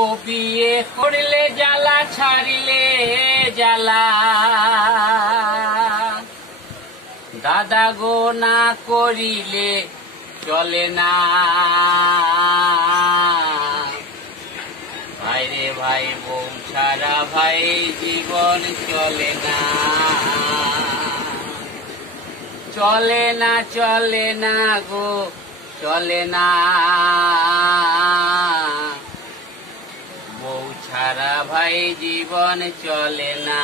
ও বিয়ে করলে জ্বালা ছাড়িলে জ্বালা, দাদা গো না করিলে চলে না। ভাই রে ভাই বউ ছাড়া ভাই জীবন চলে না, চলে না চলে না গো চলে না। বউ ছাড়া ভাই জীবন চলে না।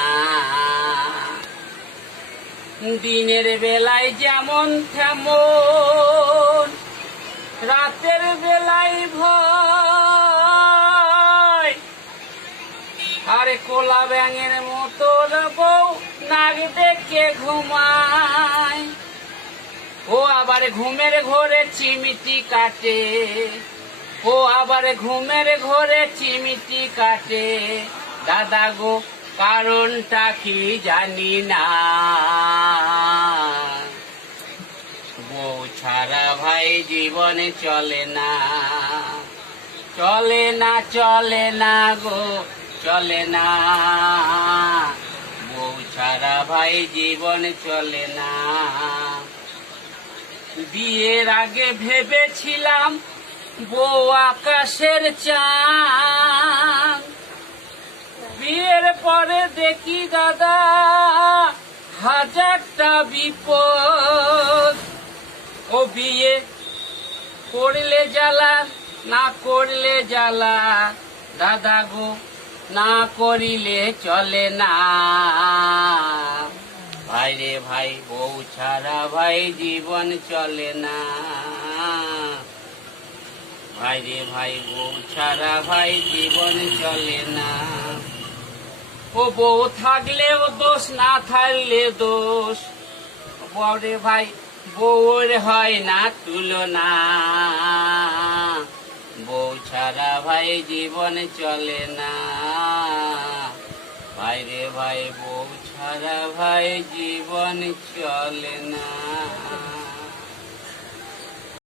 দিনের বেলায় যেমন তেমন, রাতের বেলায় ভয়। আরে কোলা ব্যাঙের মতো বউ নাক ডেকে ঘুমায়, ও আবার ঘুমের ঘরে চিমিটি কাটে, ও আবার ঘুমের ঘরে চিমিটি কাটে। দাদা গো কারণটা কি জানি না, বউ ছাড়া ভাই জীবনে চলে না, চলে না চলে না গো চলে না। বউ ছাড়া ভাই জীবন চলে না। বিয়ের আগে ভেবেছিলাম বউ আকাশের চাঁদ, বিয়ের পরে দেখি দাদা হাজারটা বিপদ। ও বিয়ে করলে জ্বালা না করলে জ্বালা, দাদা গো না করিলে চলে না। ভাই রে ভাই বউ ছাড়া ভাই জীবন চলে না, ভাই রে ভাই বউ ছাড়া ভাই জীবন চলে না। ও বউ থাকলেও দোষ না থাকলে দোষ, বরে ভাই বউর হয় না তুলনা। বউ ছাড়া ভাই জীবন চলে না, ভাই রে ভাই বউ ছাড়া ভাই জীবন চলে না।